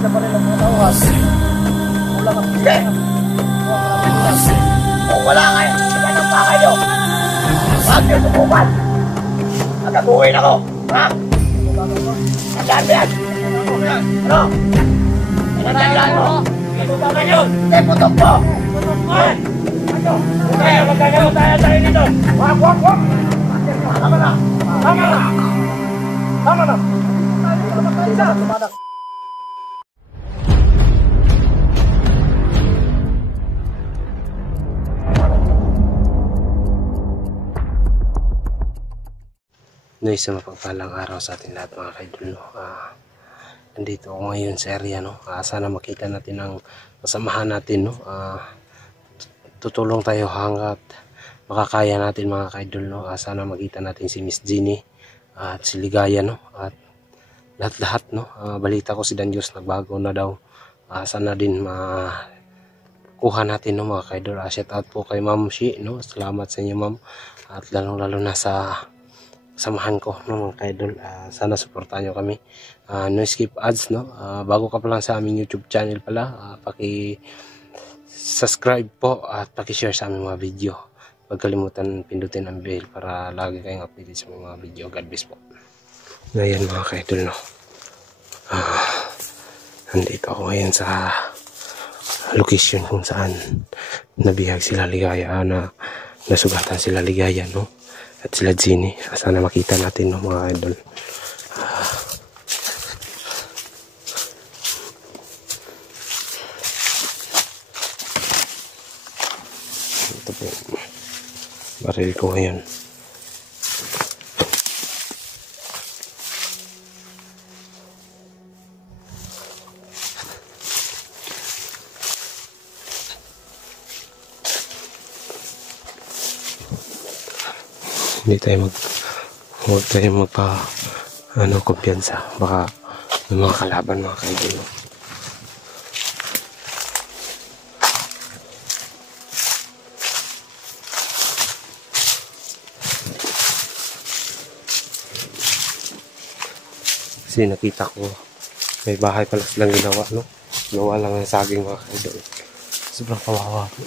makita pa rin ang mga tauhan. Wala kang sige. Kung wala kayo, sige ng pa kayo. Huwag niyo subukan. Nagatuhin ako. Ha? Sandaan mo yan. Ano? Sandaan mo. Inubagan nyo. Hindi, putok mo. Putok mo. Ano? Okay, magkakaroon tayo dito. Wag. Tama na. No, isang mapagpalang araw sa ating lahat mga kaidol, no? Nandito ako ngayon sa area, no? Sana makita natin ang kasamahan natin, no? Tutulong tayo hanggat makakaya natin mga kaidol, no? Sana makita natin si Miss Jeannie at si Ligaya, no? At lahat-lahat, no? Balita ko si Danyos nagbago na daw. Sana din makuha natin, no mga kaidol. Shout out po kay Ma'am Shi, no? Salamat sa inyo, Ma'am. At lalong-lalo na sa samahan ko, no mga kaidol. Sana supportahan nyo kami. No skip ads, no. Bago ka pa lang sa aming YouTube channel pala, paki-subscribe po at paki-share sa aming mga video. Huwag kalimutan pindutin ang bell para lagi kayong updated sa mga video. God bless po. Ngayon mga kaidol, no. Nandito ako ngayon sa location kung saan nabihag sila Ligaya, na nasugatan sila Ligaya, no. At sila Jeannie. Sana makita natin, no mga idol. Ito po baril ko ngayon. Hindi tayo huwag tayo kumpiyansa, baka may mga kalaban mga kaidol. Kasi nakita ko may bahay pala silang ginawa, no? Gawa lang ng saging mga kaidol. Sobrang kawawa po.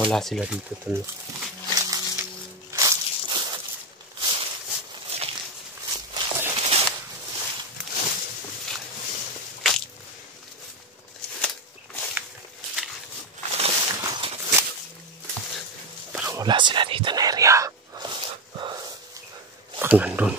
Wala sila dito tuloy. Parang wala sila dito na area. Baka nandun.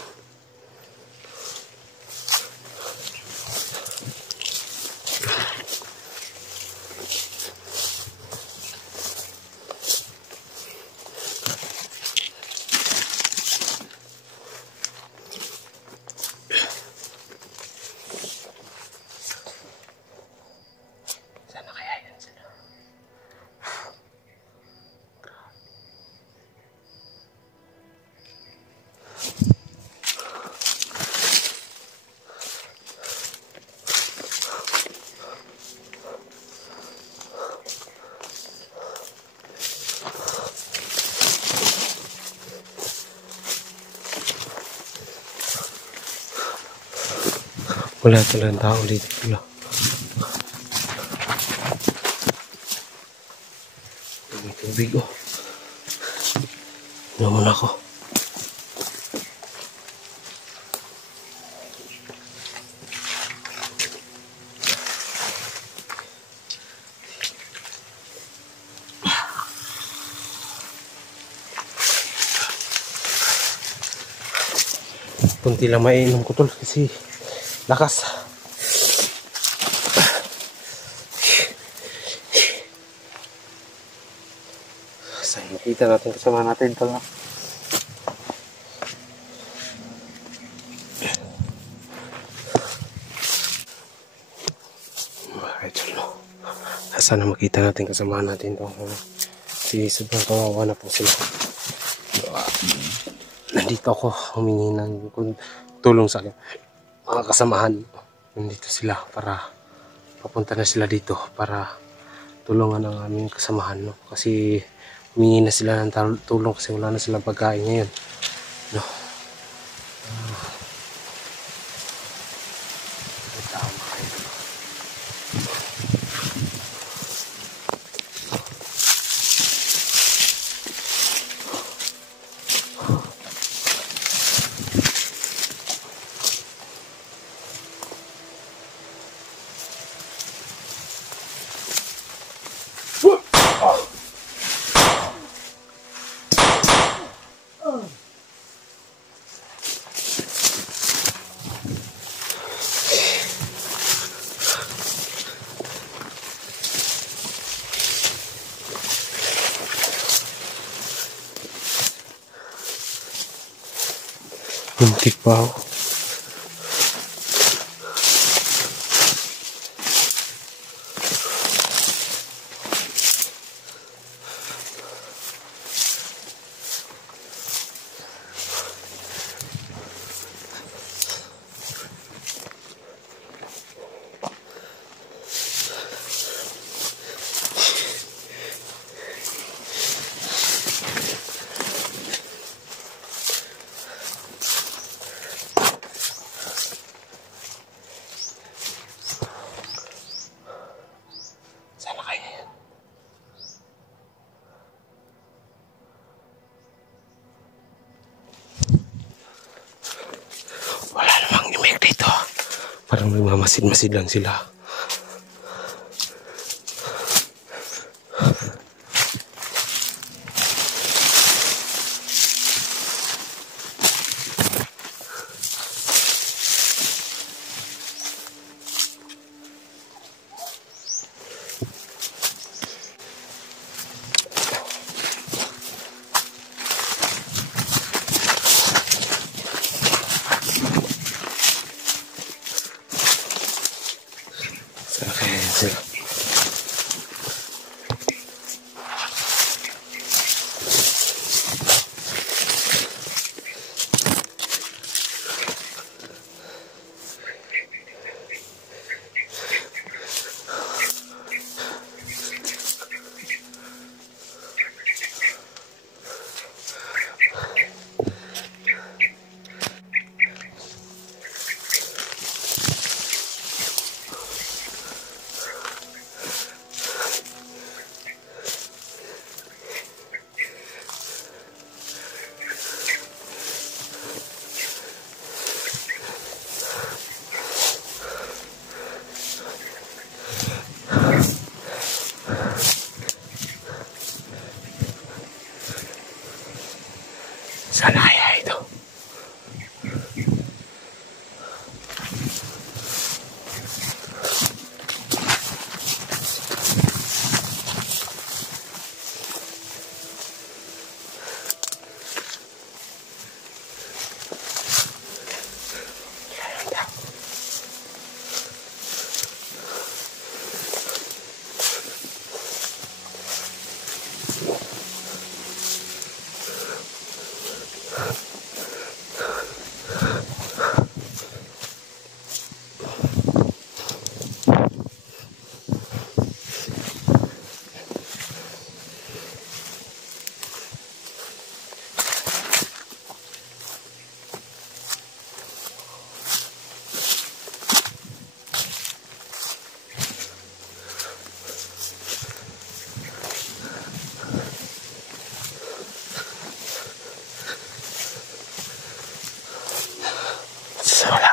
Wala talagang tao dito pula. May tubig, oh. Naman ako. Kunti lang mainom ko tol kasi lakas. Saan makita natin kasama natin tol na. Sana makita natin kasama natin to. Si sobrang kawawa na po sila. Nandito ako humingi ng tulong sa akin. mga kasamahan. Nandito sila para papunta na sila dito para tulungan ang aming kasamahan, no? Kasi humingi na sila ng tulong kasi wala na silang pagkain ngayon, no? Muntik pa ako. Parang nagmamasid-masid lang sila. Sana kaya ito. Wala.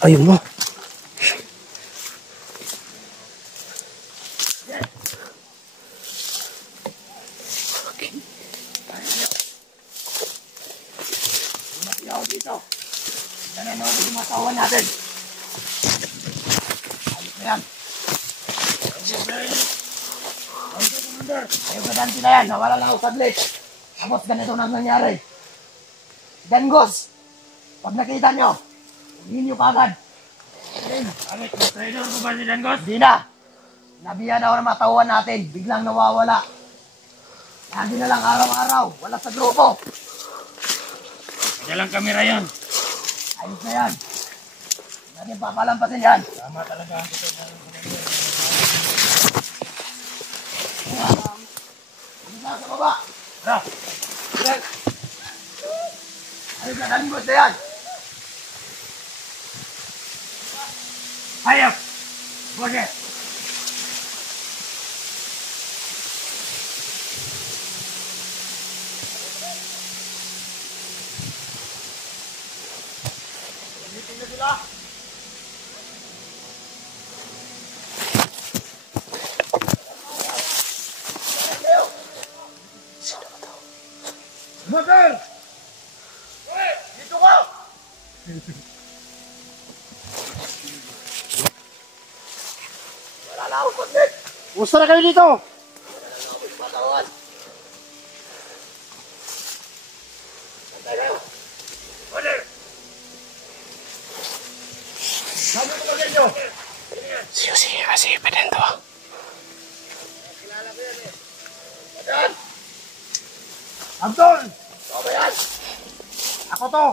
Ayun mo. Okay. Lumatiyaw dito. Nananood yung mga kawan natin. Ayos na yan. Ayaw ganti na yan. Nawala lang ako saglit. Tapos ganito na nangyari. Dengos. Pag nakita nyo, huliin nyo kagad. Bakit? Trader ko ba si Dengos? Di na. Nabiyan ako ng mga tauhan natin. Biglang nawawala. Lagi na lang araw-araw. Wala sa grupo. Kaya lang kamera yan. Ayos na yan. Natin papalampasin yan. Tama talaga. Ano sa baba? Tara. Yan. Ayos na, nalimbot na yan. Hayop! Bose! Gamitin na sila! Sino ba to? Mother! Uy! Dito ka! Wala na akong kondit! Gusto na kayo dito? Wala na akong patawan! Santay kayo! Mother! Sabi ko ba nyo? Sige, Padan to. Kilala ko yan eh. Padan! Abdul! Ikaw ba yan? Ako to!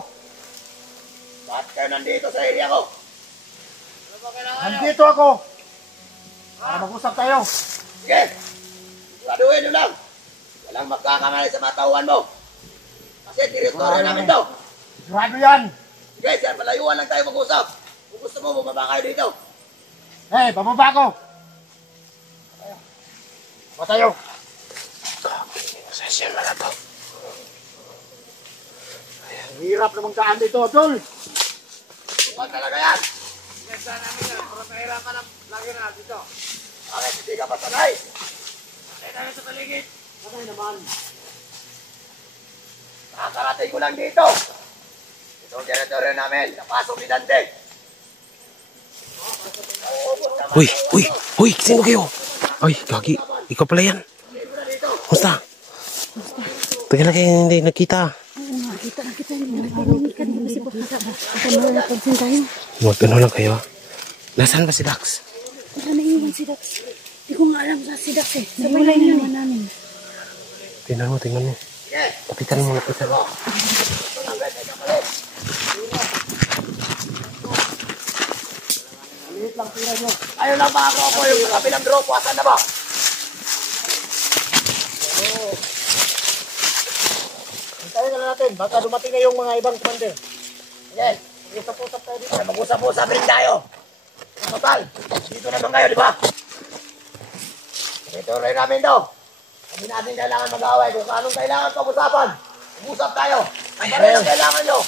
Bakit kayo nandito sa area ko? Ano ba kailangan nyo? Nandito ako! Para mag-usap tayo! Sige! Siguraduhin nyo lang! Walang magkakamali sa mga tauhan mo! Kasi teritoryo namin to! Sigurado yan! Sige, sir, malayuan lang tayo mag-usap! Kung gusto mo, bumaba kayo dito! Eh, bababa ko! Matayo! Sasyan mo na to. Ang hirap namang daan dito, Abdul! Bukan talaga yan! Yes, namin yan. Para mahirapan ang lagi na dito. Bakit hindi ka pa sanay? Sanay tayo sa paligid! Sabay naman. Nakakarating ko lang dito! Ito ang teritoryo namin! Napasok ni Dante! Uy, sino kayo? Ay, gagi. Ikaw pala yan. Musta? Tagal na kayo hindi nakita. Kita kan kasi po kita ba. Ako na napansin tayo. Mag-ano lang kayo. Nasaan ba si Dax? Wala na iwan si Dax. Hindi ko nga alam sa si Dax eh. Nawala na naman namin. Tingnan mo. Lapitan mo. Maliit lang tira nyo. Ayaw lang mga grupo yung kabilang grupo. Asan na ba? Hintayin na lang natin. Baka dumating na yung mga ibang commander. Sige! Mag-usap-usap tayo dito. Para mag-usap-usap rin tayo! Total! Dito naman kayo, di ba? Teritoryo namin to! Hindi natin kailangan mag-away kung anong kailangan pag-usapan. Mag-usap tayo! Ang baril ang kailangan nyo!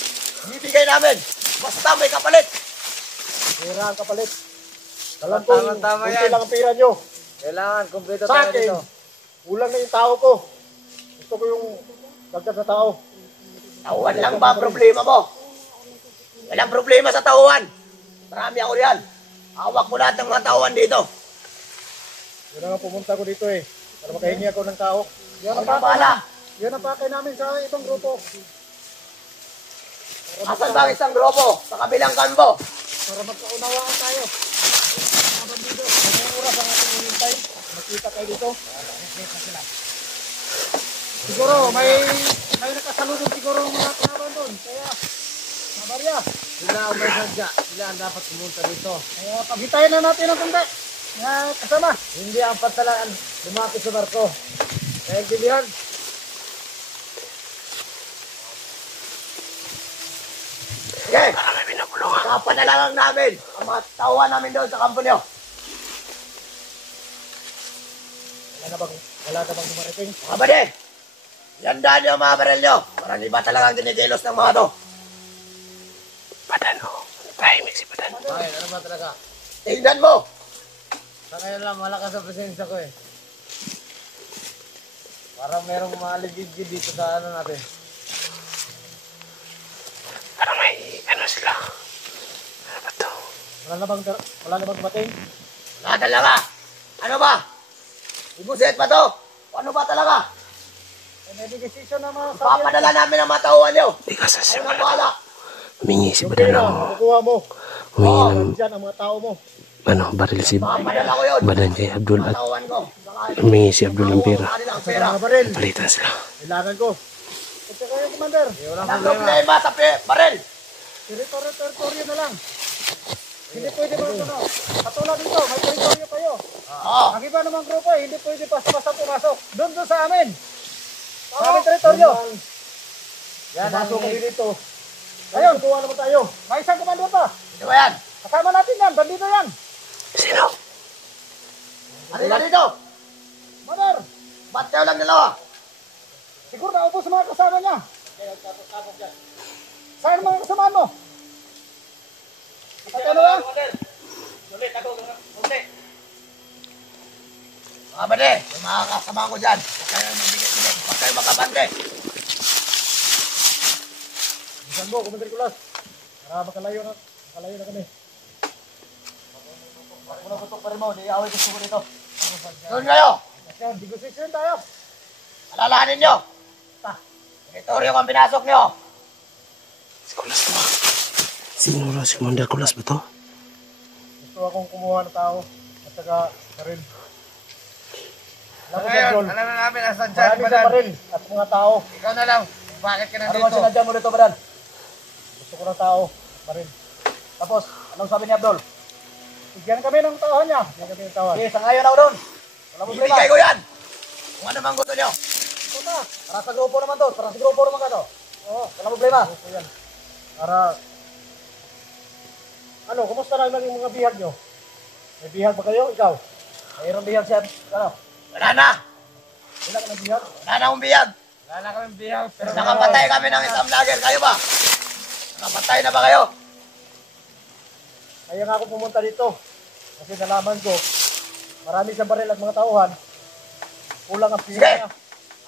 Bibigay namin! Basta may kapalit! Pira ang kapalit. Alam ko, kunti lang ang pira nyo. Kailangan, kumpleto Sa tayo akin, dito. kulang na yung tao ko. Gusto ko yung dagdag na tao. Tauhan lang ba ang problema mo? Walang problema sa tauhan! Marami ako riyan! Hawak mo lahat ng mga tauhan dito! Yun na nga pumunta ko dito eh. Para makahingi ako ng tao. Yan Ako ang na pakay bahala! Yan ang pakay namin sa ibang grupo. Asan ba ang isang grupo? Sa kabilang kampo? Para magkaunawaan tayo. Habang dito, may oras ang ating hinintay. Makita tayo dito. Siguro, may nakasalubong siguro ang mga kalaban doon. Kaya, mabarya. Sila ang may sadya. Sila ang dapat pumunta dito. Kaya, paghintayin na natin ang kundi. Kasama. Hindi ang patalaan lumapit sa barko. Kaya gilihan. Sige! Para may pinabulungan. Kapanalalang namin ang mga tauhan namin doon sa kampo niyo. Wala na bang dumarating? Mga bade! Landaan niyo ang mga baril niyo. Parang iba talagang kinikilos ng mga to. Padan, oh. Tahimik si Padan. Bakit? Ano ba talaga? Tingnan mo! Sa kanya lang, malakas ang presensya ko eh. Parang merong maaligid dito sa ano natin. Para may ano sila. Ano ba to? Wala na bang dumating? Wala talaga! Ano ba? Ibuset pa to? Ano ba talaga? May decision na mga Papadala namin ang mga tauhan niyo. Hindi ka Ano sasyan nang mo. bahala? Humingi si Yung Padan pera, ng... makukuha mo. Humingi ng... Diyan ang mga tao mo. baril si Papadala ko yun. Banan kay Abdul at Tawan ko. Saka humingi si Abdul ng pera. kanilang pera. Mga baril. Palitan sila. Kailangan ko. At kayo, Commander. Walang problema sa baril. Teritoryo na lang. Hindi pwede ba ito, no? Katulad dito, may teritoryo kayo. Oo. Ang iba namang grupo, hindi pwede basta-basta pumasok. Doon sa amin. Sa aming teritoryo. Yan, pasok kayo dito. Ayun, tuwa naman tayo. May isang komando pa. Di ba yan? Kasama natin yan, bandito yan. Sino? Ano na dito? Mother, Ba't kayo lang dalawa? siguro na ubos sa mga kasama niya. Saan mga kasama mo? Ano ba? Mga bade, yung mga kasama ko dyan. Huwag kayo magbigay-bigay. Huwag kayo makabante. Bisan mo, Commander Kulas. Para makalayo na kami. Ako na tutok pa rin mo, di away gusto ko dito. Doon kayo. Yan, negosasyon tayo. Alalahanin nyo. Teritoryo ang pinasok nyo. Si Kulas to ba? Sino raw si Commander Kulas ba to? Gusto akong kumuha ng tao at saka baril. Alam ko Ngayon, Jol, alam na namin asan dyan, marami sa Badan. baril at mga tao. Ikaw na lang. Bakit ka Ano nandito? ba sinadya mo dito, Badan? Gusto ko ng tao, baril. Tapos, anong sabi ni Abdul? Bigyan kami ng tawahan niya. Bigyan kami ng tawahan. Okay, sangayon ako doon. Wala problema. Ibigay ko yan. Kung ano mang gusto nyo. Ito na. Para sa grupo naman to. Para sa grupo naman ka to. Oo, wala problema. Yan. Para... Ano, kumusta na yung mga bihag nyo? May bihag ba kayo? Ikaw? Mayroong bihag siya? Ano? Wala na. Wala ka ng bihag? Wala na akong biyag. Wala na kami bihag. Pero Nakapatay kami ng isang vlogger. Kayo ba? Nakapatay na ba kayo? Kaya nga ako pumunta dito. Kasi nalaman ko, marami siyang baril at mga tauhan. Kulang ang pira Sige. niya.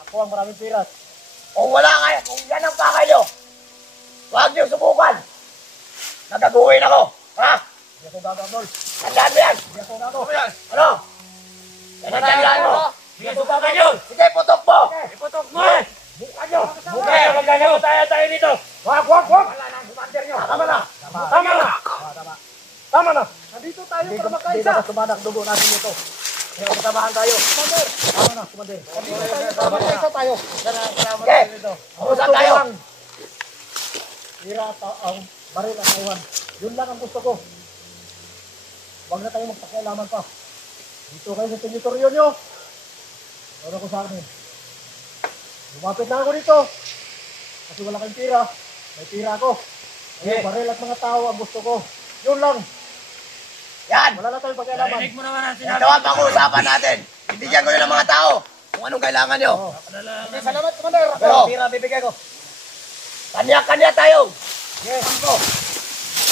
Ako ang maraming piras. Kung wala kayo, kung yan ang pakay nyo, huwag nyo subukan. Nagaguhin ako. Ha? Hindi ako gagawin. Tandaan mo yan. Hindi ako gagawin. Ano? Yan ang tandaan mo. Sige, subukan nyo. Sige, putok mo. iputok mo! Bukan nyo. Okay, magkakawa tayo dito. Wag! Wala na ang commander nyo. Tama na. Tama na! Tama na! Nandito tayo para Hindi makaisa. na sumanak dugo natin ito. Kaya kasamahan tayo. Commander! Tama na, Commander. Nandito tayo para makaisa tayo. Sige. Usap tayo. Tira ang baril at tauhan. Yun lang ang gusto ko. Huwag na tayo magpakialaman pa. Dito kayo sa teritoryo nyo. Ano ko sa akin. Lumapit na ako dito. Kasi wala kang tira. May tira ako. Ayun, baril at mga tao ang gusto ko. Yun lang. Yan. Wala na tayong pakialaman. Narinig mo naman ang sinabi. Ito ang pag-uusapan natin. Bibigyan ko nyo ng mga tao kung anong kailangan nyo. Okay, salamat, Commander. Pero, Tira, bibigay ko. Kanya-kanya tayo. Yes. Ko.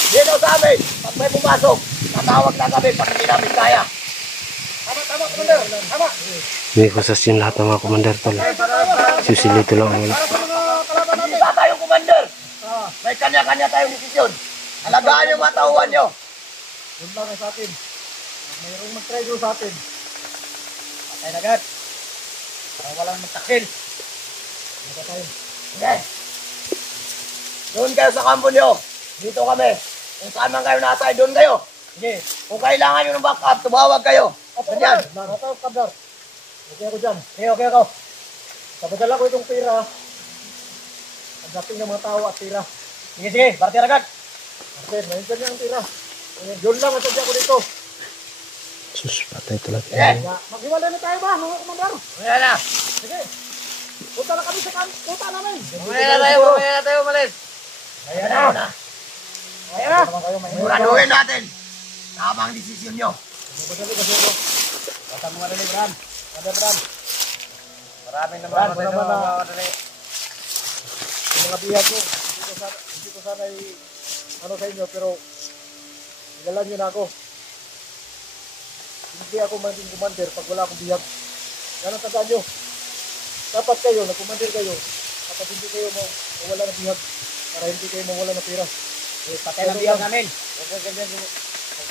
Dito sa amin, pag may pumasok, tatawag na kami pag hindi namin kaya. Tama, Commander. Tama. Hindi ko sasin lahat ng mga commander tol. Susilito lang ang wala. Para sa mga kalaban natin. Isa tayong commander. Ah, May kanya-kanya tayong desisyon. Alagaan yung mga tauhan nyo. yun lang ang sa atin. Mayroong mag-try doon sa atin. Patay na agad. Para walang magtakil. Magkatayin. Sige. Doon kayo sa kampo nyo. Dito kami. Kung saan man kayo nasa, doon kayo. Sige. Kung kailangan nyo ng backup, tumawag kayo. Ganyan. Nataw, Kabdar. Okay ako dyan. Okay ako. Sapadala ko itong pira. Ang dating ng mga tao at pira. Sige. Barter agad. Barter, mayroon niya ang pira. Yun lang ang sadya ko dito. Sus, patay talaga. Sige. Maghiwalay na tayo ba, mga komandar? Mamaya na. Sige. Punta na kami sa punta namin. Mamaya na tayo, malis. Ayan Ano na. na. Ayan na. Siguraduhin natin. Tama ang desisyon nyo. Madali kasi ito. Bata mo nga rin, Bran. Kada Bran. Maraming Brad, naman naman na. dito. Yung mga bihag ko, hindi ko sana ano sa inyo, pero ilalan nyo na ako. Hindi ako maging commander pag wala akong bihag. Yan ang tandaan nyo. Dapat kayo, nag-commander kayo, dapat hindi kayo mawala ng bihag para hindi kayo mawala ng pira. Patay na bihag namin.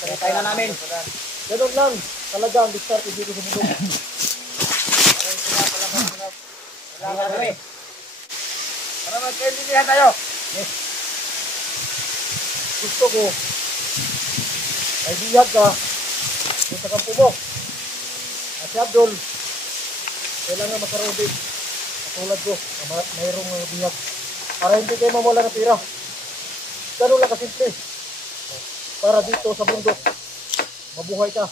Patay na namin. Ganun lang. Talaga ang discharge dito sa mundo. Kailangan kami. Para magkaintindihan tayo. Yes. Gusto ko, may bihag ka, doon sa kampo mo. At si Abdul, kailangan magkaroon din. Katulad ko, na mayroong bihag. Para hindi kayo mawala ng pira. Ganun lang kasimple. Para dito sa bundok, mabuhay ka.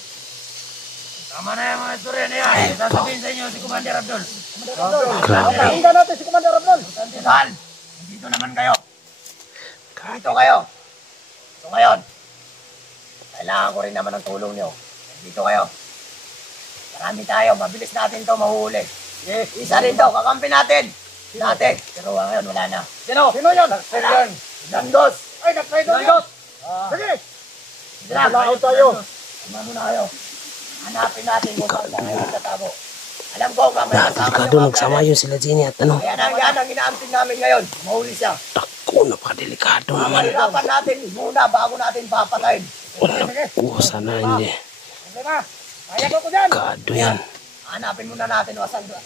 Tama na yung mga istorya na yan. Sasabihin sa inyo si Commander Abdul. Grabe. Pakinggan natin si Commander Abdul. Saan? Dito naman kayo. Dito kayo. So ngayon, kailangan ko rin naman ng tulong nyo. Dito kayo. Marami tayo. Mabilis natin to mahuhuli. Yes. Isa rin to. Kakampi natin. Dati. Pero ngayon wala na. Sino? Sino yan? Yan. Dandos. Ay, nag-traidor yan. Sige. Naglalakad tayo. Umano na kayo. Hanapin natin kung saan tayo nagtatago. Alam ko, mamaya kasama Delikado, nagsama yun sila Jenny at ano. Yan ang inaampin namin ngayon. Mahuli siya. Tako, napakadelikado naman. Mahirapan natin muna bago natin papatayin. Tako, sana hindi. Sige na. Kaya ko dyan. Delikado yan. Hanapin muna natin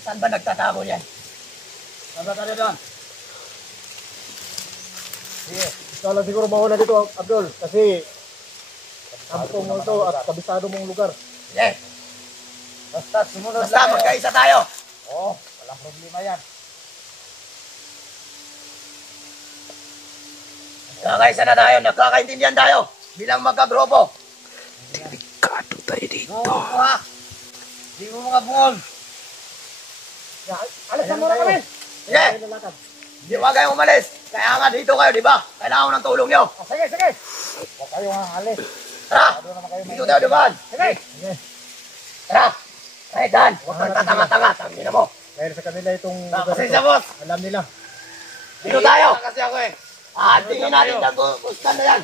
saan ba nagtatago yan. Sabi ka na doon. Sige. Ikaw lang siguro mawala dito, Abdul. Kasi kampo mo ito at kabisado mong lugar. Sige. Basta sumunod Basta magkaisa tayo. Oo, walang problema yan. Magkakaisa na tayo. Nagkakaintindihan tayo. Bilang magkagrupo. Delikado tayo dito. Ha? Hindi mo mga bungol. Alas na muna kami. Sige. Hindi huwag kayong umalis. Kaya nga dito kayo, di ba? Kailangan ko ng tulong nyo. Sige, sige. Huwag kayong alis. Tara. Dito tayo, diban. Sige. Tara. Ay, Dan. Huwag kang tatanga-tanga. Tangin na mo. Dahil sa kanila itong lugar Kasi ito, sa boss. alam nila. Dito tayo. Kasi ako eh. Tingin natin ang gustan na yan.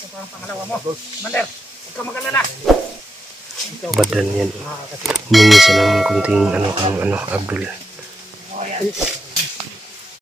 Ito ang pangalawa mo. Mander, huwag ka mag-alala. Badan yan. Humingi siya ng kunting ano, Abdul. Oh, yan.